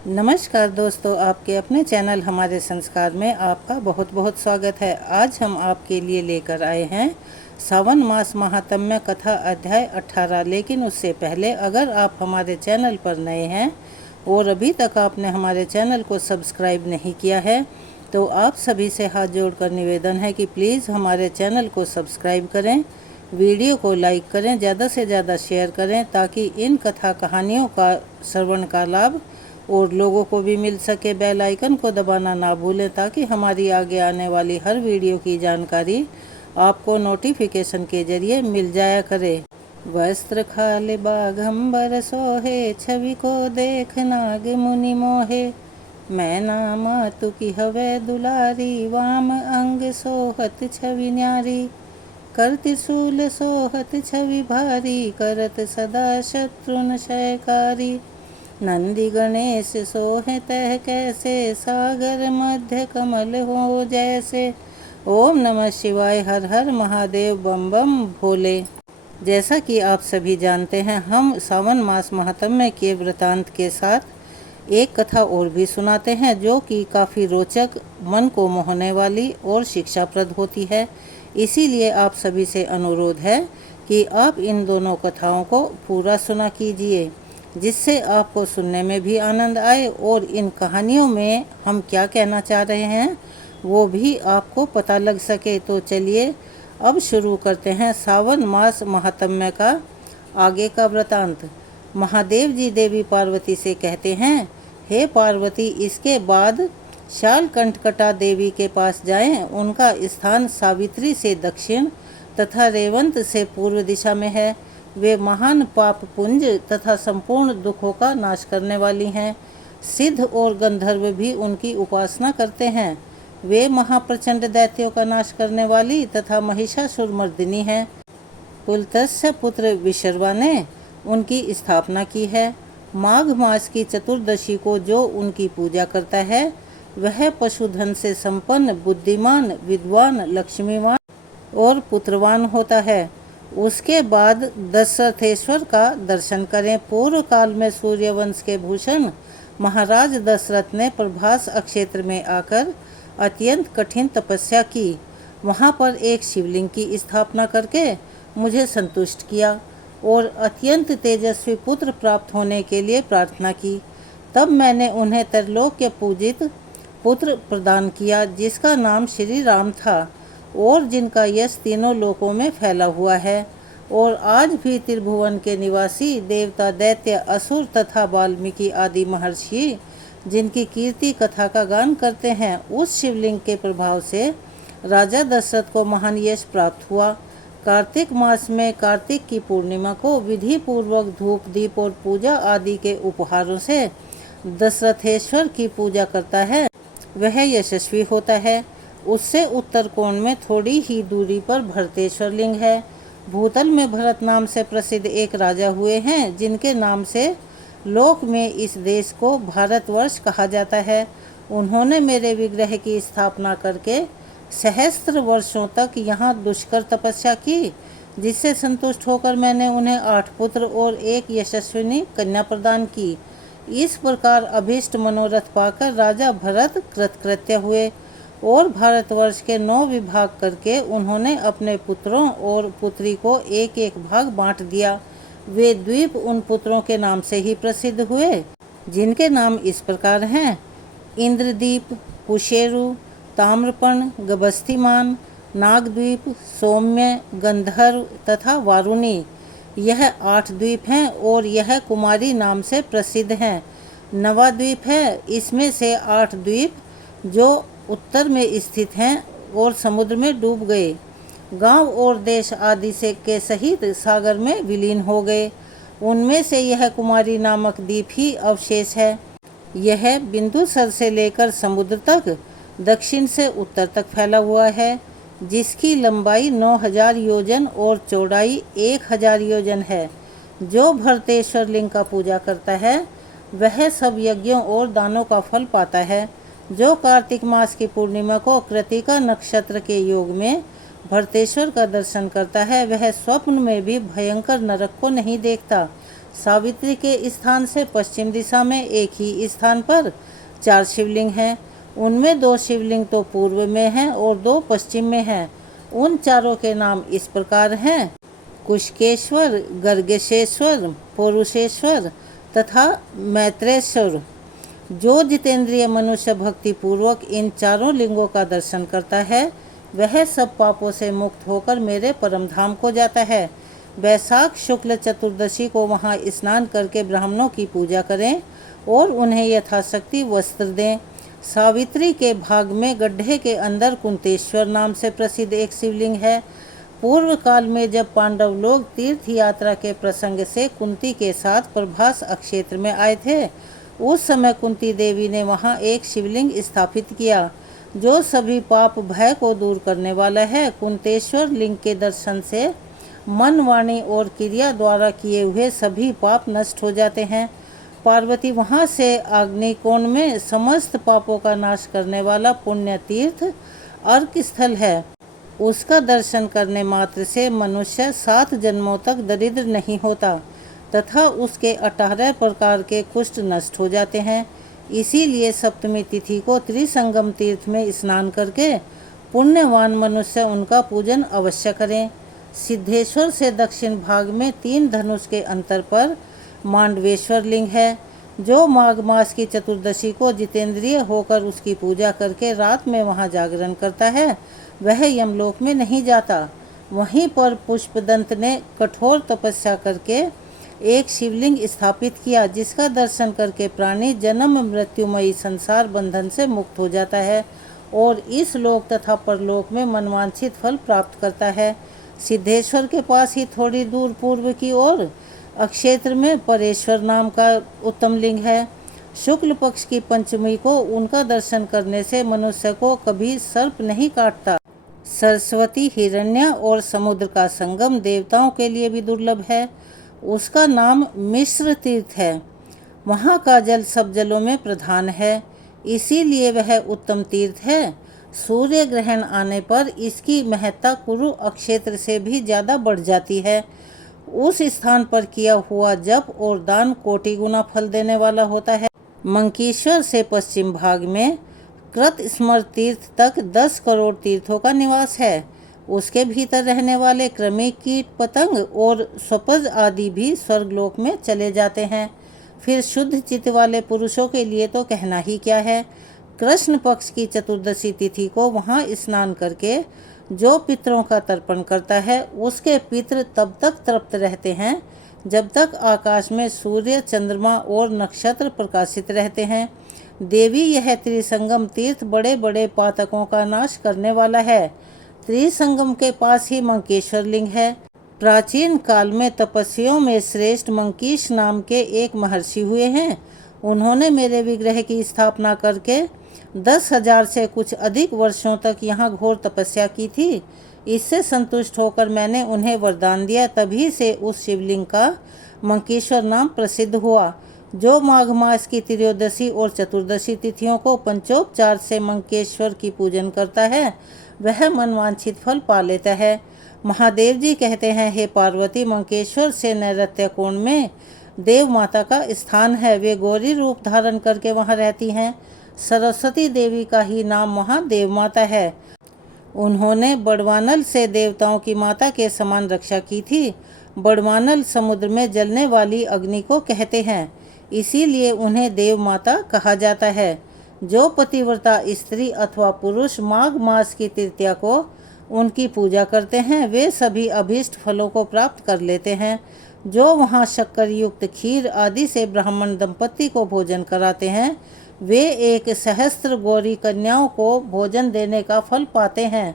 नमस्कार दोस्तों, आपके अपने चैनल हमारे संस्कार में आपका बहुत बहुत स्वागत है। आज हम आपके लिए लेकर आए हैं सावन मास महात्म्य कथा अध्याय 18। लेकिन उससे पहले अगर आप हमारे चैनल पर नए हैं और अभी तक आपने हमारे चैनल को सब्सक्राइब नहीं किया है तो आप सभी से हाथ जोड़कर निवेदन है कि प्लीज़ हमारे चैनल को सब्सक्राइब करें, वीडियो को लाइक करें, ज़्यादा से ज़्यादा शेयर करें ताकि इन कथा कहानियों का श्रवण का लाभ और लोगों को भी मिल सके। बेल आइकन को दबाना ना भूलें ताकि हमारी आगे आने वाली हर वीडियो की जानकारी आपको नोटिफिकेशन के जरिए मिल जाया करे। वस्त्र खाल बाघंबर सोहे, छवि को देख नाग मुनि मोहे। मैं नामा तु की हवे दुलारी, वाम अंग सोहत छवि न्यारी। कर त्रिशूल सोहत छवि भारी, करत सदा शत्रुन क्षयकारी। नंदी गणेश सोहे तह कैसे, सागर मध्य कमल हो जैसे। ओम नमः शिवाय, हर हर महादेव, बम बम भोले। जैसा कि आप सभी जानते हैं, हम सावन मास महात्म्य के वृतांत के साथ एक कथा और भी सुनाते हैं जो कि काफ़ी रोचक, मन को मोहने वाली और शिक्षाप्रद होती है। इसीलिए आप सभी से अनुरोध है कि आप इन दोनों कथाओं को पूरा सुना कीजिए, जिससे आपको सुनने में भी आनंद आए और इन कहानियों में हम क्या कहना चाह रहे हैं वो भी आपको पता लग सके। तो चलिए अब शुरू करते हैं सावन मास महात्म्य का आगे का वृतांत। महादेव जी देवी पार्वती से कहते हैं, हे पार्वती, इसके बाद शालकंठकटा देवी के पास जाएं। उनका स्थान सावित्री से दक्षिण तथा रेवंत से पूर्व दिशा में है। वे महान पाप पुंज तथा संपूर्ण दुखों का नाश करने वाली हैं। सिद्ध और गंधर्व भी उनकी उपासना करते हैं। वे महाप्रचंड दैत्यों का नाश करने वाली तथा महिषासुर मर्दिनी हैं। पुलत्स्य पुत्र विशर्वा ने उनकी स्थापना की है। माघ मास की चतुर्दशी को जो उनकी पूजा करता है वह पशुधन से संपन्न, बुद्धिमान, विद्वान, लक्ष्मीवान और पुत्रवान होता है। उसके बाद दशरथेश्वर का दर्शन करें। पूर्व काल में सूर्यवंश के भूषण महाराज दशरथ ने प्रभास क्षेत्र में आकर अत्यंत कठिन तपस्या की। वहाँ पर एक शिवलिंग की स्थापना करके मुझे संतुष्ट किया और अत्यंत तेजस्वी पुत्र प्राप्त होने के लिए प्रार्थना की। तब मैंने उन्हें त्रिलोक के पूजित पुत्र प्रदान किया जिसका नाम श्री राम था और जिनका यश तीनों लोकों में फैला हुआ है। और आज भी त्रिभुवन के निवासी देवता, दैत्य, असुर तथा वाल्मीकि आदि महर्षि जिनकी कीर्ति कथा का गान करते हैं, उस शिवलिंग के प्रभाव से राजा दशरथ को महान यश प्राप्त हुआ। कार्तिक मास में कार्तिक की पूर्णिमा को विधि पूर्वक धूप, दीप और पूजा आदि के उपहारों से दशरथेश्वर की पूजा करता है वह यशस्वी होता है। उससे उत्तर कोण में थोड़ी ही दूरी पर भरतेश्वर लिंग है। भूतल में भरत नाम से प्रसिद्ध एक राजा हुए हैं जिनके नाम से लोक में इस देश को भारतवर्ष कहा जाता है। उन्होंने मेरे विग्रह की स्थापना करके सहस्त्र वर्षों तक यहाँ दुष्कर तपस्या की, जिससे संतुष्ट होकर मैंने उन्हें 8 पुत्र और एक यशस्विनी कन्या प्रदान की। इस प्रकार अभीष्ट मनोरथ पाकर राजा भरत कृतकृत्य हुए और भारतवर्ष के 9 विभाग करके उन्होंने अपने पुत्रों और पुत्री को एक एक भाग बांट दिया। वे द्वीप उन पुत्रों के नाम से ही प्रसिद्ध हुए जिनके नाम इस प्रकार हैं: इंद्रदीप, कुशेरु, ताम्रपर्ण, गभस्तिमान, नागद्वीप, सौम्य, गंधर्व तथा वारुणी। यह 8 द्वीप हैं और यह कुमारी नाम से प्रसिद्ध हैं। नवाद्वीप है। इसमें से 8 द्वीप जो उत्तर में स्थित हैं और समुद्र में डूब गए, गांव और देश आदि से के सहित सागर में विलीन हो गए। उनमें से यह कुमारी नामक द्वीप ही अवशेष है। यह बिंदुसर से लेकर समुद्र तक दक्षिण से उत्तर तक फैला हुआ है, जिसकी लंबाई 9000 योजन और चौड़ाई 1000 योजन है। जो भरतेश्वर लिंग का पूजा करता है वह सब यज्ञों और दानों का फल पाता है। जो कार्तिक मास की पूर्णिमा को कृतिका नक्षत्र के योग में भरतेश्वर का दर्शन करता है वह स्वप्न में भी भयंकर नरक को नहीं देखता, सावित्री के स्थान से पश्चिम दिशा में एक ही स्थान पर 4 शिवलिंग हैं। उनमें 2 शिवलिंग तो पूर्व में हैं और 2 पश्चिम में हैं। उन चारों के नाम इस प्रकार हैं: कुशकेश्वर, गर्गेशेश्वर, पुरुषेश्वर तथा मैत्रेश्वर। जो जितेंद्रिय मनुष्य भक्ति पूर्वक इन चारों लिंगों का दर्शन करता है वह सब पापों से मुक्त होकर मेरे परम धाम को जाता है। वैशाख शुक्ल चतुर्दशी को वहाँ स्नान करके ब्राह्मणों की पूजा करें और उन्हें यथाशक्ति वस्त्र दें। सावित्री के भाग में गड्ढे के अंदर कुंतेश्वर नाम से प्रसिद्ध एक शिवलिंग है। पूर्व काल में जब पांडव लोग तीर्थ यात्रा के प्रसंग से कुंती के साथ प्रभास क्षेत्र में आए थे, उस समय कुंती देवी ने वहां एक शिवलिंग स्थापित किया जो सभी पाप भय को दूर करने वाला है। कुंतेश्वर लिंग के दर्शन से मन, वाणी और क्रिया द्वारा किए हुए सभी पाप नष्ट हो जाते हैं। पार्वती वहां से अग्निकोण में समस्त पापों का नाश करने वाला पुण्य तीर्थ अर्क स्थल है। उसका दर्शन करने मात्र से मनुष्य 7 जन्मों तक दरिद्र नहीं होता तथा उसके 18 प्रकार के कुष्ठ नष्ट हो जाते हैं। इसीलिए सप्तमी तिथि को त्रिसंगम तीर्थ में स्नान करके पुण्यवान मनुष्य उनका पूजन अवश्य करें। सिद्धेश्वर से दक्षिण भाग में 3 धनुष के अंतर पर मांडवेश्वर लिंग है। जो माघ मास की चतुर्दशी को जितेंद्रिय होकर उसकी पूजा करके रात में वहां जागरण करता है वह यमलोक में नहीं जाता। वहीं पर पुष्पदंत ने कठोर तपस्या करके एक शिवलिंग स्थापित किया जिसका दर्शन करके प्राणी जन्म मृत्युमयी संसार बंधन से मुक्त हो जाता है और इस लोक तथा परलोक में मनवांछित फल प्राप्त करता है। सिद्धेश्वर के पास ही थोड़ी दूर पूर्व की ओर अक्षेत्र में परेश्वर नाम का उत्तम लिंग है। शुक्ल पक्ष की पंचमी को उनका दर्शन करने से मनुष्य को कभी सर्प नहीं काटता। सरस्वती, हिरण्य और समुद्र का संगम देवताओं के लिए भी दुर्लभ है। उसका नाम मिश्र तीर्थ है। वहाँ का जल सब जलों में प्रधान है, इसीलिए वह उत्तम तीर्थ है। सूर्य ग्रहण आने पर इसकी महत्ता कुरु अक्षेत्र से भी ज़्यादा बढ़ जाती है। उस स्थान पर किया हुआ जप और दान कोटि गुना फल देने वाला होता है। मंकीश्वर से पश्चिम भाग में कृत स्मर तीर्थ तक 10 करोड़ तीर्थों का निवास है। उसके भीतर रहने वाले कृमि, कीट, पतंग और स्वपज आदि भी स्वर्गलोक में चले जाते हैं। फिर शुद्ध चित्त वाले पुरुषों के लिए तो कहना ही क्या है। कृष्ण पक्ष की चतुर्दशी तिथि को वहाँ स्नान करके जो पितरों का तर्पण करता है उसके पितर तब तक तृप्त रहते हैं जब तक आकाश में सूर्य, चंद्रमा और नक्षत्र प्रकाशित रहते हैं। देवी, यह त्रिसंगम तीर्थ बड़े बड़े पातकों का नाश करने वाला है। त्रिसंगम के पास ही मंकेश्वर लिंग है। प्राचीन काल में तपस्वियों में श्रेष्ठ मंकीश नाम के एक महर्षि हुए हैं। उन्होंने मेरे विग्रह की स्थापना करके 10,000 से कुछ अधिक वर्षों तक यहाँ घोर तपस्या की थी। इससे संतुष्ट होकर मैंने उन्हें वरदान दिया। तभी से उस शिवलिंग का मंकेश्वर नाम प्रसिद्ध हुआ। जो माघ मास की त्रयोदशी और चतुर्दशी तिथियों को पंचोपचार से मंकेश्वर की पूजन करता है वह मनवांछित फल पा लेता है। महादेव जी कहते हैं, हे पार्वती, मंकेश्वर से नैऋत्य कोण में देव माता का स्थान है। वे गौरी रूप धारण करके वहाँ रहती हैं। सरस्वती देवी का ही नाम वहाँ देव माता है। उन्होंने बड़वानल से देवताओं की माता के समान रक्षा की थी। बड़वानल समुद्र में जलने वाली अग्नि को कहते हैं, इसीलिए उन्हें देव माता कहा जाता है। जो पतिव्रता स्त्री अथवा पुरुष माघ मास की तृतीया को उनकी पूजा करते हैं वे सभी अभीष्ट फलों को प्राप्त कर लेते हैं। जो वहाँ शक्कर युक्त खीर आदि से ब्राह्मण दंपति को भोजन कराते हैं वे 1 सहस्त्र गौरी कन्याओं को भोजन देने का फल पाते हैं।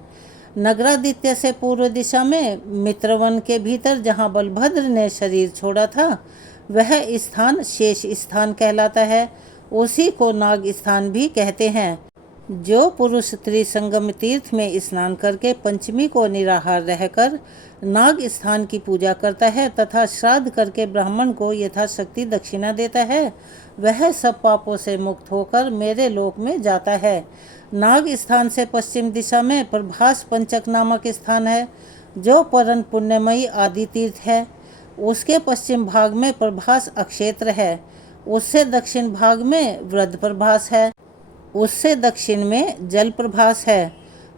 नगरादित्य से पूर्व दिशा में मित्रवन के भीतर जहाँ बलभद्र ने शरीर छोड़ा था वह स्थान शेष स्थान कहलाता है। उसी को नाग स्थान भी कहते हैं। जो पुरुष त्रिसंगम तीर्थ में स्नान करके पंचमी को निराहार रहकर नाग स्थान की पूजा करता है तथा श्राद्ध करके ब्राह्मण को यथाशक्ति दक्षिणा देता है वह सब पापों से मुक्त होकर मेरे लोक में जाता है। नाग स्थान से पश्चिम दिशा में प्रभास पंचक नामक स्थान है जो परम पुण्यमयी आदि तीर्थ है। उसके पश्चिम भाग में प्रभास अक्षेत्र है, उससे दक्षिण भाग में वृद्ध प्रभास है, उससे दक्षिण में जल प्रभास है,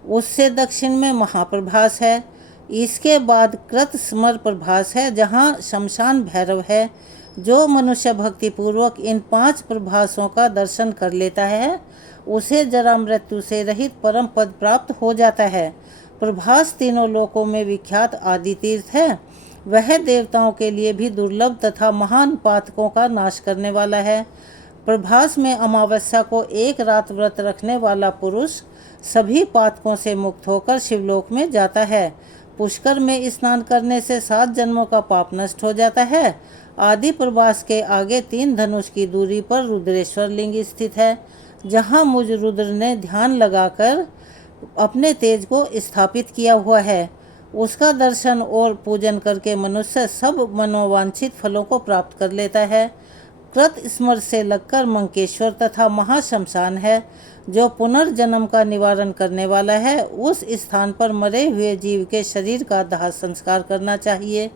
उससे दक्षिण में महाप्रभास है। इसके बाद कृत स्मर प्रभास है, जहाँ शमशान भैरव है। जो मनुष्य भक्तिपूर्वक इन 5 प्रभासों का दर्शन कर लेता है उसे जरा मृत्यु से रहित परम पद प्राप्त हो जाता है। प्रभास तीनों लोकों में विख्यात आदि तीर्थ है। वह देवताओं के लिए भी दुर्लभ तथा महान पातकों का नाश करने वाला है। प्रभास में अमावस्या को एक रात व्रत रखने वाला पुरुष सभी पातकों से मुक्त होकर शिवलोक में जाता है। पुष्कर में स्नान करने से 7 जन्मों का पाप नष्ट हो जाता है। आदि प्रभास के आगे 3 धनुष की दूरी पर रुद्रेश्वर लिंग स्थित है, जहाँ मुझ रुद्र ने ध्यान लगाकर अपने तेज को स्थापित किया हुआ है। उसका दर्शन और पूजन करके मनुष्य सब मनोवांछित फलों को प्राप्त कर लेता है। कृत स्मर से लगकर मंकेश्वर तथा महाशमशान है, जो पुनर्जन्म का निवारण करने वाला है। उस स्थान पर मरे हुए जीव के शरीर का दाह संस्कार करना चाहिए।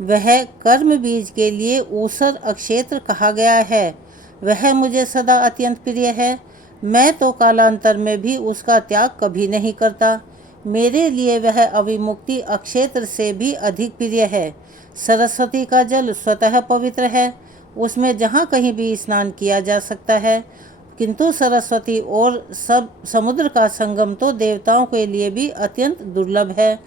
वह कर्म बीज के लिए ऊसर अक्षेत्र कहा गया है। वह मुझे सदा अत्यंत प्रिय है। मैं तो कालांतर में भी उसका त्याग कभी नहीं करता। मेरे लिए वह अविमुक्ति अक्षेत्र से भी अधिक प्रिय है। सरस्वती का जल स्वतः पवित्र है, उसमें जहाँ कहीं भी स्नान किया जा सकता है, किंतु सरस्वती और सब समुद्र का संगम तो देवताओं के लिए भी अत्यंत दुर्लभ है।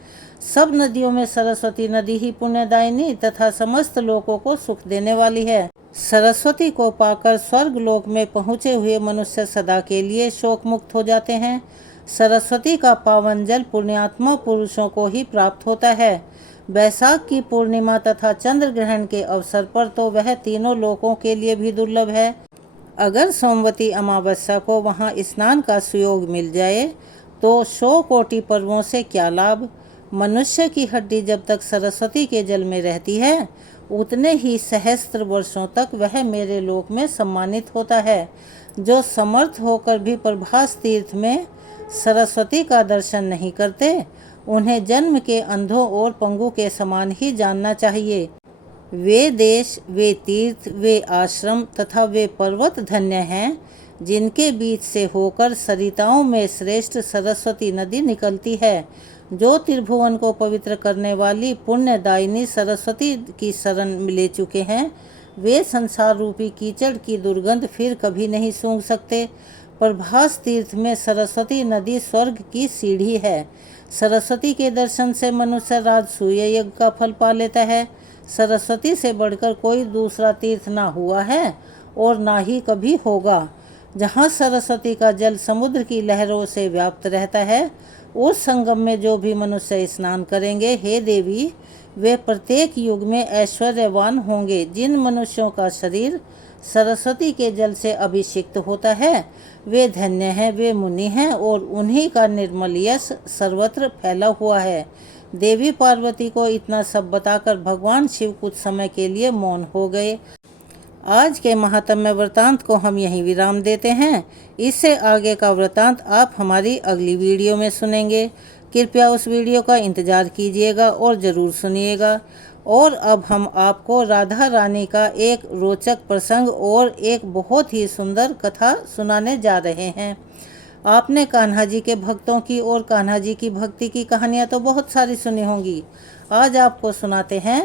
सब नदियों में सरस्वती नदी ही पुण्यदायिनी तथा समस्त लोगों को सुख देने वाली है। सरस्वती को पाकर स्वर्ग लोक में पहुँचे हुए मनुष्य सदा के लिए शोक मुक्त हो जाते हैं। सरस्वती का पावन जल पुण्यात्मा पुरुषों को ही प्राप्त होता है। वैशाख की पूर्णिमा तथा चंद्र ग्रहण के अवसर पर तो वह तीनों लोकों के लिए भी दुर्लभ है। अगर सोमवती अमावस्या को वहाँ स्नान का सुयोग मिल जाए तो 100 कोटि पर्वों से क्या लाभ। मनुष्य की हड्डी जब तक सरस्वती के जल में रहती है उतने ही सहस्त्र वर्षों तक वह मेरे लोक में सम्मानित होता है। जो समर्थ होकर भी प्रभास तीर्थ में सरस्वती का दर्शन नहीं करते उन्हें जन्म के अंधों और पंगु के समान ही जानना चाहिए। वे देश, वे तीर्थ, वे आश्रम तथा वे पर्वत धन्य हैं जिनके बीच से होकर सरिताओं में श्रेष्ठ सरस्वती नदी निकलती है। जो त्रिभुवन को पवित्र करने वाली पुण्यदायिनी सरस्वती की शरण ले चुके हैं वे संसार रूपी कीचड़ की दुर्गंध फिर कभी नहीं सूंघ सकते। प्रभास तीर्थ में सरस्वती नदी स्वर्ग की सीढ़ी है। सरस्वती के दर्शन से मनुष्य राजसूय यज्ञ का फल पा लेता है। सरस्वती से बढ़कर कोई दूसरा तीर्थ ना हुआ है और ना ही कभी होगा। जहाँ सरस्वती का जल समुद्र की लहरों से व्याप्त रहता है उस संगम में जो भी मनुष्य स्नान करेंगे, हे देवी, वे प्रत्येक युग में ऐश्वर्यवान होंगे। जिन मनुष्यों का शरीर सरस्वती के जल से अभिषिक्त होता है वे धन्य हैं, वे मुनि हैं और उन्हीं का निर्मल यश सर्वत्र फैला हुआ है। देवी पार्वती को इतना सब बताकर भगवान शिव कुछ समय के लिए मौन हो गए। आज के महात्म्य वृतांत को हम यहीं विराम देते हैं। इससे आगे का वृतांत आप हमारी अगली वीडियो में सुनेंगे। कृपया उस वीडियो का इंतज़ार कीजिएगा और ज़रूर सुनिएगा। और अब हम आपको राधा रानी का एक रोचक प्रसंग और एक बहुत ही सुंदर कथा सुनाने जा रहे हैं। आपने कान्हा जी के भक्तों की और कान्हा जी की भक्ति की कहानियाँ तो बहुत सारी सुनी होंगी। आज आपको सुनाते हैं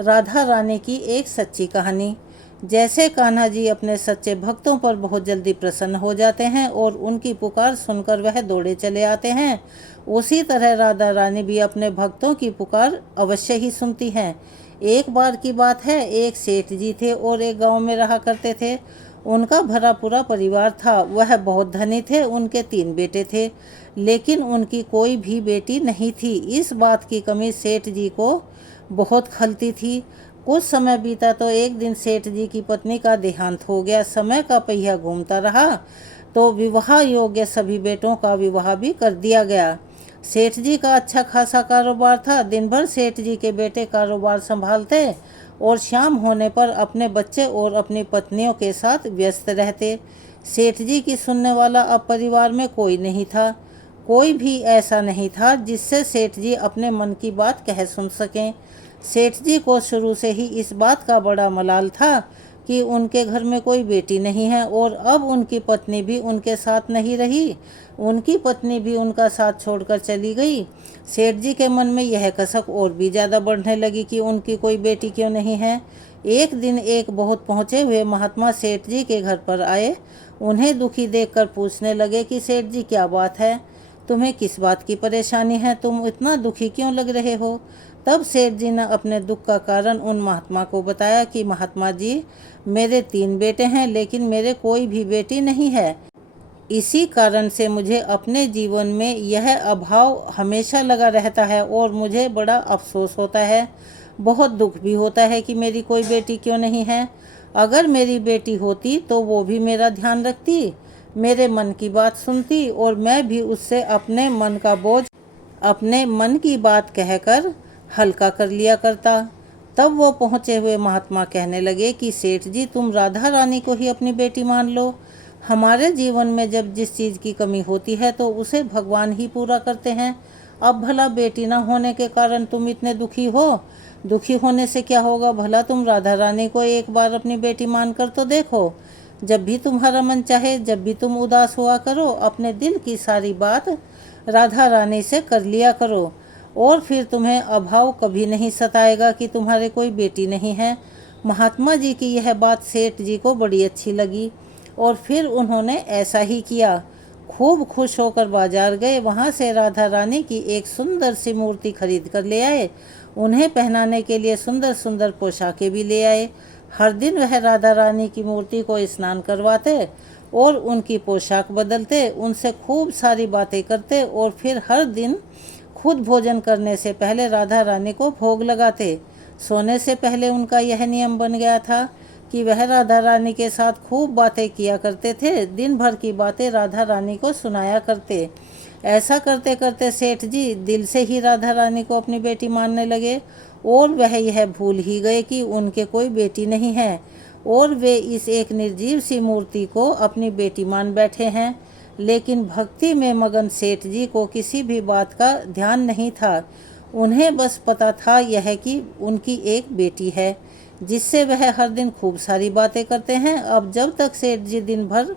राधा रानी की एक सच्ची कहानी। जैसे कान्हा जी अपने सच्चे भक्तों पर बहुत जल्दी प्रसन्न हो जाते हैं और उनकी पुकार सुनकर वह दौड़े चले आते हैं, उसी तरह राधा रानी भी अपने भक्तों की पुकार अवश्य ही सुनती हैं। एक बार की बात है, एक सेठ जी थे और एक गांव में रहा करते थे। उनका भरा पूरा परिवार था। वह बहुत धनी थे। उनके 3 बेटे थे, लेकिन उनकी कोई भी बेटी नहीं थी। इस बात की कमी सेठ जी को बहुत खलती थी। कुछ समय बीता तो एक दिन सेठ जी की पत्नी का देहांत हो गया। समय का पहिया घूमता रहा तो विवाह योग्य सभी बेटों का विवाह भी कर दिया गया। सेठ जी का अच्छा खासा कारोबार था। दिन भर सेठ जी के बेटे कारोबार संभालते और शाम होने पर अपने बच्चे और अपनी पत्नियों के साथ व्यस्त रहते। सेठ जी की सुनने वाला अब परिवार में कोई नहीं था। कोई भी ऐसा नहीं था जिससे सेठ जी अपने मन की बात कह सुन सकें। सेठ जी को शुरू से ही इस बात का बड़ा मलाल था कि उनके घर में कोई बेटी नहीं है और अब उनकी पत्नी भी उनके साथ नहीं रही। उनकी पत्नी भी उनका साथ छोड़कर चली गई। सेठ जी के मन में यह कसक और भी ज़्यादा बढ़ने लगी कि उनकी कोई बेटी क्यों नहीं है। एक दिन एक बहुत पहुँचे हुए महात्मा सेठ जी के घर पर आए। उन्हें दुखी देखकर पूछने लगे कि सेठ जी क्या बात है, तुम्हें किस बात की परेशानी है, तुम इतना दुखी क्यों लग रहे हो। तब सेठ जी ने अपने दुख का कारण उन महात्मा को बताया कि महात्मा जी, मेरे 3 बेटे हैं लेकिन मेरे कोई भी बेटी नहीं है। इसी कारण से मुझे अपने जीवन में यह अभाव हमेशा लगा रहता है और मुझे बड़ा अफसोस होता है, बहुत दुख भी होता है कि मेरी कोई बेटी क्यों नहीं है। अगर मेरी बेटी होती तो वो भी मेरा ध्यान रखती, मेरे मन की बात सुनती और मैं भी उससे अपने मन का बोझ अपने मन की बात कहकर हल्का कर लिया करता। तब वो पहुँचे हुए महात्मा कहने लगे कि सेठ जी, तुम राधा रानी को ही अपनी बेटी मान लो। हमारे जीवन में जब जिस चीज़ की कमी होती है तो उसे भगवान ही पूरा करते हैं। अब भला बेटी ना होने के कारण तुम इतने दुखी हो। दुखी होने से क्या होगा, भला तुम राधा रानी को एक बार अपनी बेटी मानकर तो देखो। जब भी तुम्हारा मन चाहे, जब भी तुम उदास हुआ करो, अपने दिल की सारी बात राधा रानी से कर लिया करो और फिर तुम्हें अभाव कभी नहीं सताएगा कि तुम्हारे कोई बेटी नहीं है। महात्मा जी की यह बात सेठ जी को बड़ी अच्छी लगी और फिर उन्होंने ऐसा ही किया। खूब खुश होकर बाजार गए, वहाँ से राधा रानी की एक सुंदर सी मूर्ति खरीद कर ले आए। उन्हें पहनाने के लिए सुंदर सुंदर पोशाकें भी ले आए। हर दिन वह राधा रानी की मूर्ति को स्नान करवाते और उनकी पोशाक बदलते, उनसे खूब सारी बातें करते और फिर हर दिन खुद भोजन करने से पहले राधा रानी को भोग लगाते। सोने से पहले उनका यह नियम बन गया था कि वह राधा रानी के साथ खूब बातें किया करते थे, दिन भर की बातें राधा रानी को सुनाया करते। ऐसा करते करते सेठ जी दिल से ही राधा रानी को अपनी बेटी मानने लगे और वह यह भूल ही गए कि उनके कोई बेटी नहीं है और वे इस एक निर्जीव सी मूर्ति को अपनी बेटी मान बैठे हैं। लेकिन भक्ति में मगन सेठ जी को किसी भी बात का ध्यान नहीं था। उन्हें बस पता था यह कि उनकी एक बेटी है जिससे वह हर दिन खूब सारी बातें करते हैं। अब जब तक सेठ जी दिन भर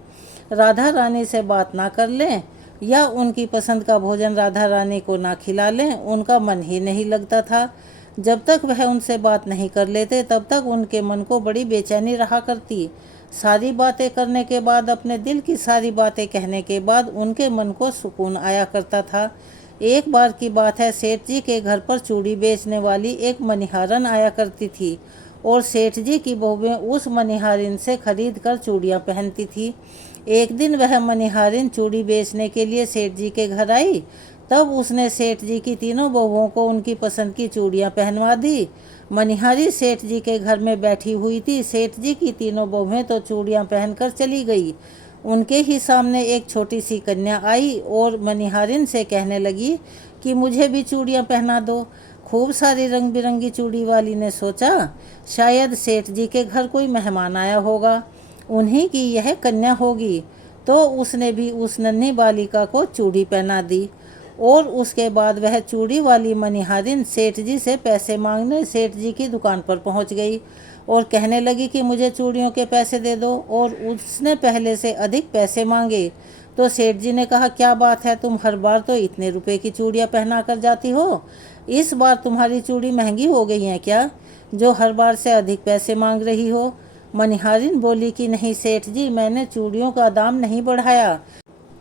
राधा रानी से बात ना कर लें या उनकी पसंद का भोजन राधा रानी को ना खिला लें, उनका मन ही नहीं लगता था। जब तक वह उनसे बात नहीं कर लेते तब तक उनके मन को बड़ी बेचैनी रहा करती। सारी बातें करने के बाद, अपने दिल की सारी बातें कहने के बाद उनके मन को सुकून आया करता था। एक बार की बात है, सेठ जी के घर पर चूड़ी बेचने वाली एक मनिहारन आया करती थी और सेठ जी की बहुएं उस मनिहारिन से खरीद कर चूड़ियाँ पहनती थी। एक दिन वह मनिहारिन चूड़ी बेचने के लिए सेठ जी के घर आई। तब उसने सेठ जी की तीनों बहुओं को उनकी पसंद की चूड़ियाँ पहनवा दी। मनिहारी सेठ जी के घर में बैठी हुई थी। सेठ जी की तीनों बहुएं तो चूड़ियाँ पहनकर चली गई। उनके ही सामने एक छोटी सी कन्या आई और मनिहारिन से कहने लगी कि मुझे भी चूड़ियाँ पहना दो। खूब सारी रंग बिरंगी चूड़ी वाली ने सोचा शायद सेठ जी के घर कोई मेहमान आया होगा, उन्हीं की यह कन्या होगी। तो उसने भी उस नन्ही बालिका को चूड़ी पहना दी और उसके बाद वह चूड़ी वाली मनिहारिन सेठ जी से पैसे मांगने सेठ जी की दुकान पर पहुंच गई और कहने लगी कि मुझे चूड़ियों के पैसे दे दो, और उसने पहले से अधिक पैसे मांगे। तो सेठ जी ने कहा, क्या बात है, तुम हर बार तो इतने रुपए की चूड़ियाँ पहना कर जाती हो, इस बार तुम्हारी चूड़ी महंगी हो गई हैं क्या, जो हर बार से अधिक पैसे मांग रही हो। मनिहारिन बोली कि नहीं सेठ जी, मैंने चूड़ियों का दाम नहीं बढ़ाया,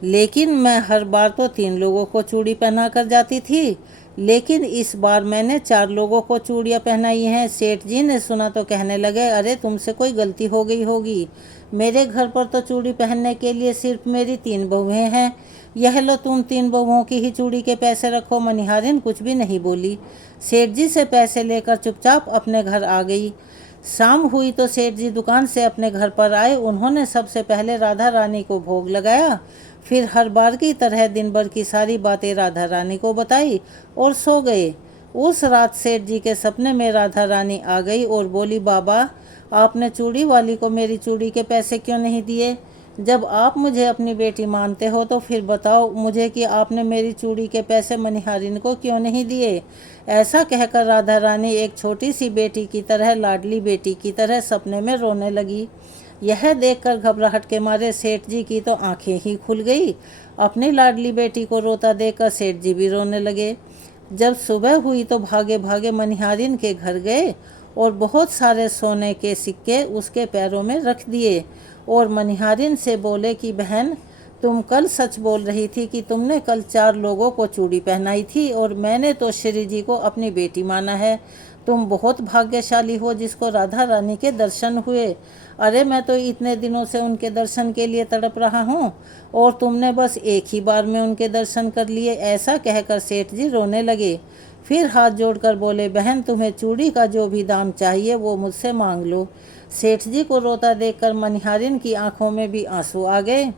लेकिन मैं हर बार तो 3 लोगों को चूड़ी पहना कर जाती थी, लेकिन इस बार मैंने 4 लोगों को चूड़ियाँ पहनाई हैं। सेठ जी ने सुना तो कहने लगे, अरे तुमसे कोई गलती हो गई होगी, मेरे घर पर तो चूड़ी पहनने के लिए सिर्फ मेरी 3 बहुएं हैं, यह लो तुम 3 बहुओं की ही चूड़ी के पैसे रखो। मनिहारिन कुछ भी नहीं बोली, सेठ जी से पैसे लेकर चुपचाप अपने घर आ गई। शाम हुई तो सेठ जी दुकान से अपने घर पर आए। उन्होंने सबसे पहले राधा रानी को भोग लगाया, फिर हर बार की तरह दिन भर की सारी बातें राधा रानी को बताई और सो गए। उस रात सेठ जी के सपने में राधा रानी आ गई और बोली, बाबा आपने चूड़ी वाली को मेरी चूड़ी के पैसे क्यों नहीं दिए। जब आप मुझे अपनी बेटी मानते हो तो फिर बताओ मुझे कि आपने मेरी चूड़ी के पैसे मनिहारिन को क्यों नहीं दिए। ऐसा कहकर राधा रानी एक छोटी सी बेटी की तरह, लाडली बेटी की तरह सपने में रोने लगी। यह देखकर घबराहट के मारे सेठ जी की तो आंखें ही खुल गई। अपनी लाडली बेटी को रोता देखकर सेठ जी भी रोने लगे। जब सुबह हुई तो भागे भागे मनिहारिन के घर गए और बहुत सारे सोने के सिक्के उसके पैरों में रख दिए और मनिहारिन से बोले कि बहन, तुम कल सच बोल रही थी कि तुमने कल 4 लोगों को चूड़ी पहनाई थी और मैंने तो श्री जी को अपनी बेटी माना है। तुम बहुत भाग्यशाली हो जिसको राधा रानी के दर्शन हुए। अरे मैं तो इतने दिनों से उनके दर्शन के लिए तड़प रहा हूँ और तुमने बस एक ही बार में उनके दर्शन कर लिए। ऐसा कहकर सेठ जी रोने लगे। फिर हाथ जोड़कर बोले, बहन तुम्हें चूड़ी का जो भी दाम चाहिए वो मुझसे मांग लो। सेठ जी को रोता देखकर मनिहारिन की आंखों में भी आंसू आ गए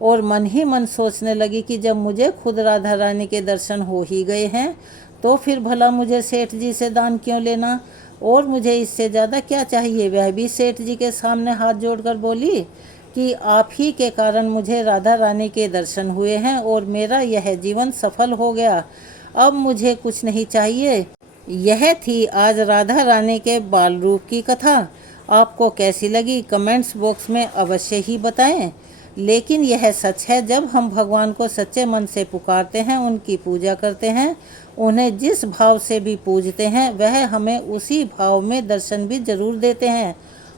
और मन ही मन सोचने लगी कि जब मुझे खुद राधा रानी के दर्शन हो ही गए हैं तो फिर भला मुझे सेठ जी से दान क्यों लेना, और मुझे इससे ज़्यादा क्या चाहिए। वह भी सेठ जी के सामने हाथ जोड़कर बोली कि आप ही के कारण मुझे राधा रानी के दर्शन हुए हैं और मेरा यह जीवन सफल हो गया। अब मुझे कुछ नहीं चाहिए। यह थी आज राधा रानी के बाल रूप की कथा। आपको कैसी लगी कमेंट्स बॉक्स में अवश्य ही बताएं। लेकिन यह सच है, जब हम भगवान को सच्चे मन से पुकारते हैं, उनकी पूजा करते हैं, उन्हें जिस भाव से भी पूजते हैं, वह हमें उसी भाव में दर्शन भी जरूर देते हैं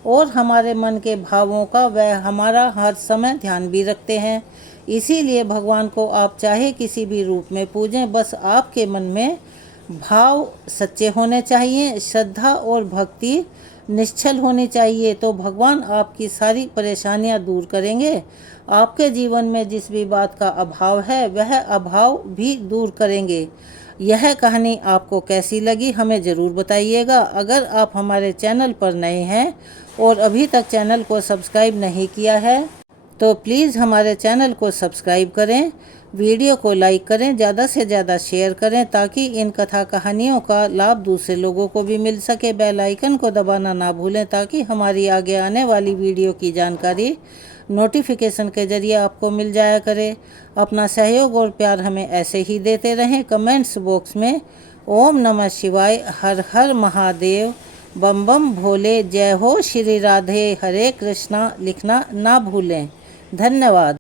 और हमारे मन के भावों का वह हमारा हर समय ध्यान भी रखते हैं। इसीलिए भगवान को आप चाहे किसी भी रूप में पूजें, बस आपके मन में भाव सच्चे होने चाहिए, श्रद्धा और भक्ति निश्चल होनी चाहिए, तो भगवान आपकी सारी परेशानियां दूर करेंगे। आपके जीवन में जिस भी बात का अभाव है वह अभाव भी दूर करेंगे। यह कहानी आपको कैसी लगी हमें ज़रूर बताइएगा। अगर आप हमारे चैनल पर नए हैं और अभी तक चैनल को सब्सक्राइब नहीं किया है तो प्लीज़ हमारे चैनल को सब्सक्राइब करें, वीडियो को लाइक करें, ज़्यादा से ज़्यादा शेयर करें ताकि इन कथा कहानियों का लाभ दूसरे लोगों को भी मिल सके। बेल आइकन को दबाना ना भूलें ताकि हमारी आगे आने वाली वीडियो की जानकारी नोटिफिकेशन के ज़रिए आपको मिल जाया करे। अपना सहयोग और प्यार हमें ऐसे ही देते रहें। कमेंट्स बॉक्स में ओम नमः शिवाय, हर हर महादेव, बम बम भोले, जय हो श्री राधे, हरे कृष्णा लिखना ना भूलें। धन्यवाद।